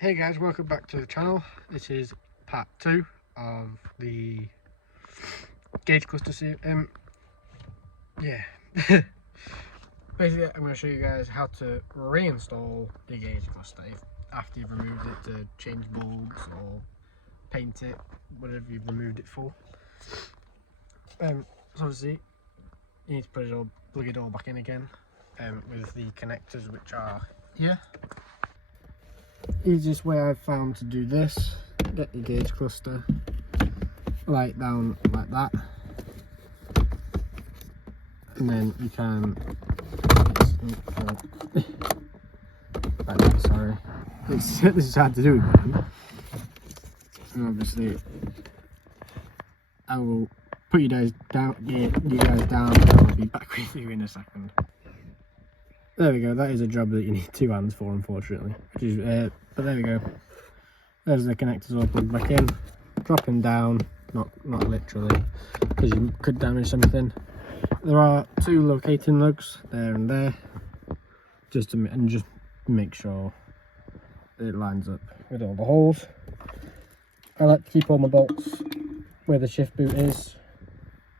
Hey guys, welcome back to the channel. This is part 2 of the gauge cluster series. Basically I'm going to show you guys how to reinstall the gauge cluster after you've removed it, to change bulbs or paint it, whatever you've removed it for. So obviously you need to plug it all back in again with the connectors, which are here. Easiest way I've found to do this: get your gauge cluster, lay it down like that, and then you can sorry, this is hard to do again. And obviously I will put you guys down, and I'll be back with you in a second. There we go, that is a job that you need two hands for, unfortunately. But there we go. There's the connectors all plugged back in. Dropping down, not literally, because you could damage something. There are two locating lugs there and there, just make sure it lines up with all the holes. I like to keep all my bolts where the shift boot is.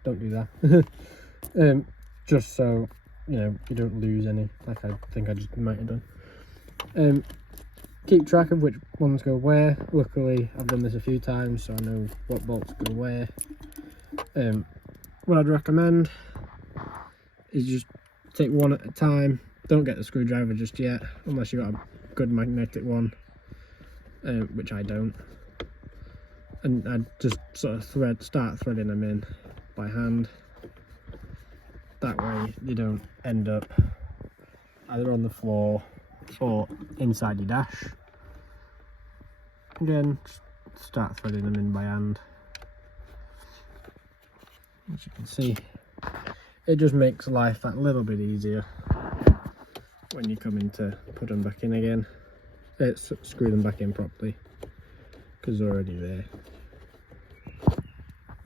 Don't do that. Just so you don't lose any, like I think I just might have done. Keep track of which ones go where. Luckily I've done this a few times, so I know what bolts go where. What I'd recommend is just take one at a time. Don't get the screwdriver just yet, unless you've got a good magnetic one, which I don't. And I'd just sort of start threading them in by hand. That way you don't end up either on the floor or inside your dash. Again, start threading them in by hand. As you can see, it just makes life that little bit easier when you come in to put them back in again. Screw them back in properly, because they're already there.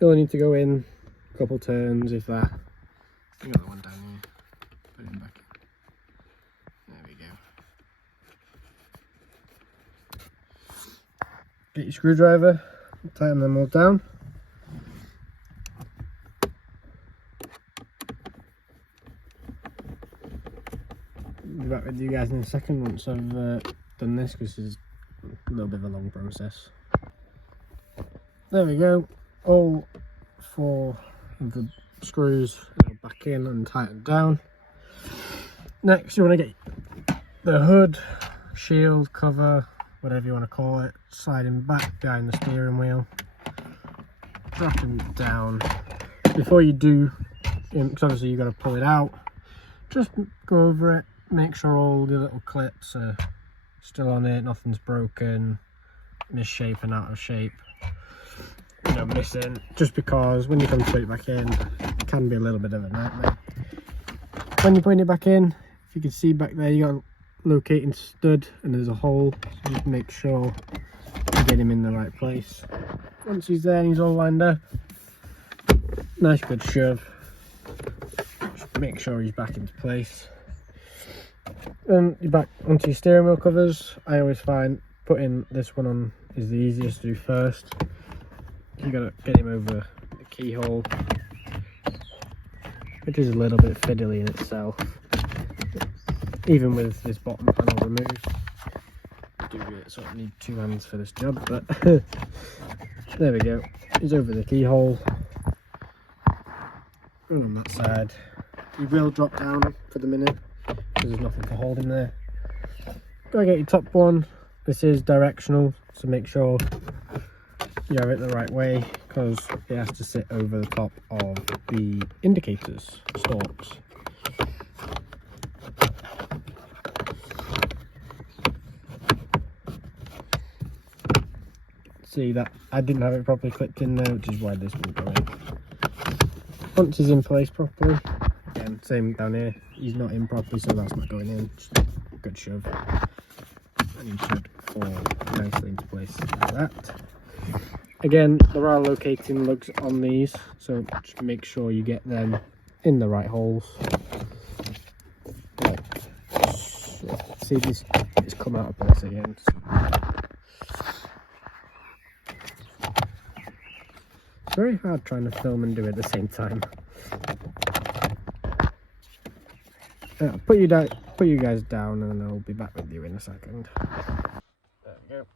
You only need to go in a couple turns, if that. You got the one down here, put it back in. There we go. Get your screwdriver, tighten them all down. I'll be back with you guys in a second once I've done this, because this is a little bit of a long process. There we go, all 4 of the screws back in and tightened down. Next, you want to get the hood, shield, cover, whatever you want to call it, sliding back behind the steering wheel, dropping it down. Before you do, because obviously you've got to pull it out, just go over it, make sure all the little clips are still on it, nothing's broken, misshapen, out of shape, missing, just because when you come to put it back in, it can be a little bit of a nightmare. When you're putting it back in, if you can see back there, you got a locating stud and there's a hole, so just make sure you get him in the right place. Once he's there and he's all lined up, nice good shove, just make sure he's back into place. Then you're back onto your steering wheel covers. I always find putting this one on is the easiest to do first. You gotta get him over the keyhole, which is a little bit fiddly in itself, even with this bottom panel removed. I do sort of need 2 hands for this job, but there we go. He's over the keyhole. And on that side, he will drop down for the minute because there's nothing to hold him there. Gotta get your top one. This is directional, so make sure you have it the right way, because it has to sit over the top of the indicators stalks. See that I didn't have it properly clipped in there, which is why this won't go in. Once he's in place properly, again, same down here, he's not in properly, so that's not going in. Just a good shove, and he should fall nicely into place like that. Again, there are locating lugs on these, so just make sure you get them in the right holes. Like, see, it's come out of place again. So very hard trying to film and do it at the same time. Put you guys down, and I'll be back with you in a second. There we go.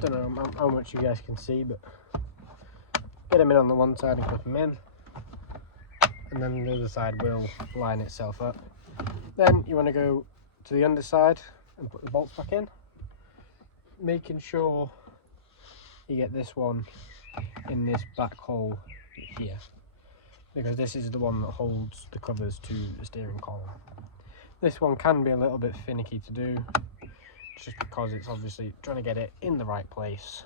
Don't know how much you guys can see, but get them in on the one side and clip them in, and then the other side will line itself up. Then you want to go to the underside and put the bolts back in, making sure you get this one in this back hole here, because this is the one that holds the covers to the steering column. This one can be a little bit finicky to do, just because it's obviously trying to get it in the right place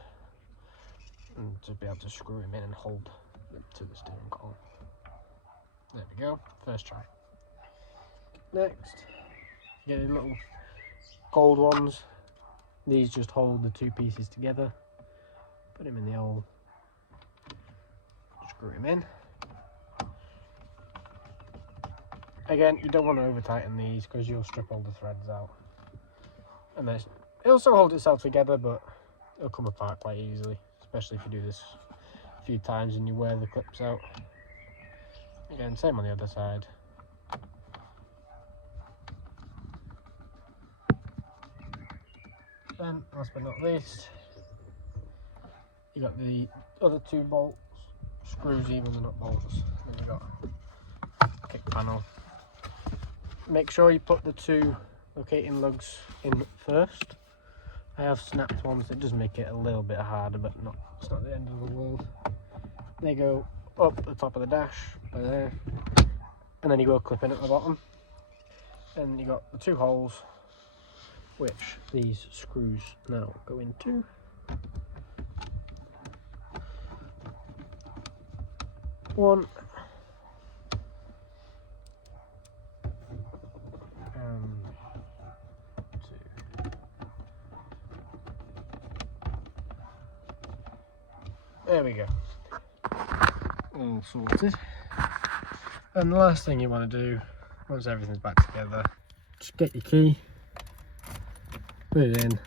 and to be able to screw them in and hold them to the steering column. There we go, first try. Next, you get the little gold ones. These just hold the two pieces together. Put them in the hole, screw them in. Again, you don't want to over tighten these because you'll strip all the threads out. And it'll still hold itself together, but it'll come apart quite easily, especially if you do this a few times and you wear the clips out. Again, same on the other side. Then, last but not least, you got the other two bolts, screws even, they're not bolts. Then you got a kick panel. Make sure you put the two locating lugs in first. I have snapped ones, it does make it a little bit harder, but it's not the end of the world. They go up the top of the dash, by there, and then you go clip in at the bottom. And you got the two holes, which these screws now go into. One. There we go, all sorted. And the last thing you want to do, once everything's back together, just get your key, put it in,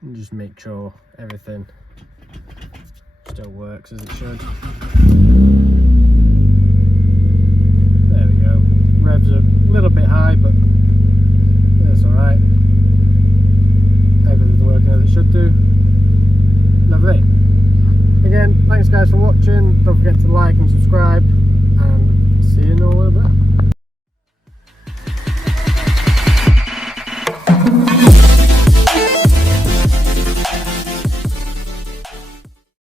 and just make sure everything still works as it should. There we go. Revs are a little bit high, but that's alright. Everything's working as it should do. Lovely. Again, thanks guys for watching. Don't forget to like and subscribe.